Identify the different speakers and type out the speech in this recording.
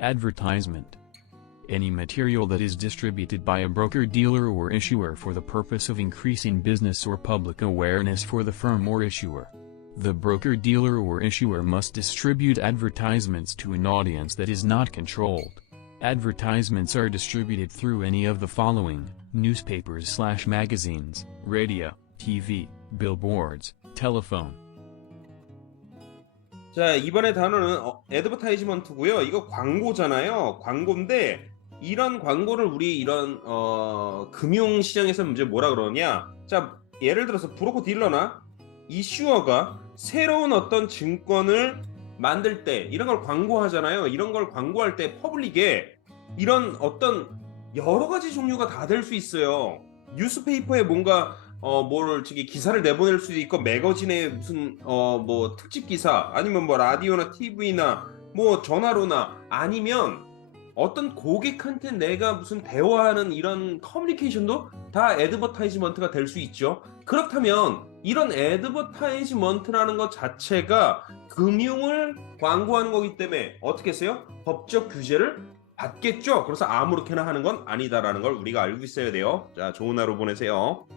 Speaker 1: Advertisement. Any material that is distributed by a broker dealer or issuer for the purpose of increasing business or public awareness for the firm or issuer. The broker dealer or issuer must distribute advertisements to an audience that is not controlled. Advertisements are distributed through any of the following newspapers slash magazines, radio, TV, billboards, telephone.
Speaker 2: 자, 이번에 단어는 어, 애드버타이즈먼트고요. 이거 광고잖아요. 광고인데 이런 광고를 우리 이런 어, 금융 시장에서 이제 뭐라 그러냐? 자, 예를 들어서 브로커 딜러나 이슈어가 새로운 어떤 증권을 만들 때 이런 걸 광고하잖아요. 이런 걸 광고할 때 퍼블릭에 이런 어떤 여러 가지 종류가 다 될 수 있어요. 뉴스페이퍼에 뭔가 어, 뭘 저기 기사를 내보낼 수도 있고 매거진에 무슨 어, 뭐 특집 기사 아니면 뭐 라디오나 TV나 뭐 전화로나 아니면 어떤 고객한테 내가 무슨 대화하는 이런 커뮤니케이션도 다 애드버타이즈먼트가 될 수 있죠. 그렇다면 이런 애드버타이즈먼트라는 것 자체가 금융을 광고하는 거기 때문에 어떻게 했어요? 법적 규제를 받겠죠. 그래서 아무렇게나 하는 건 아니다라는 걸 우리가 알고 있어야 돼요. 자, 좋은 하루 보내세요.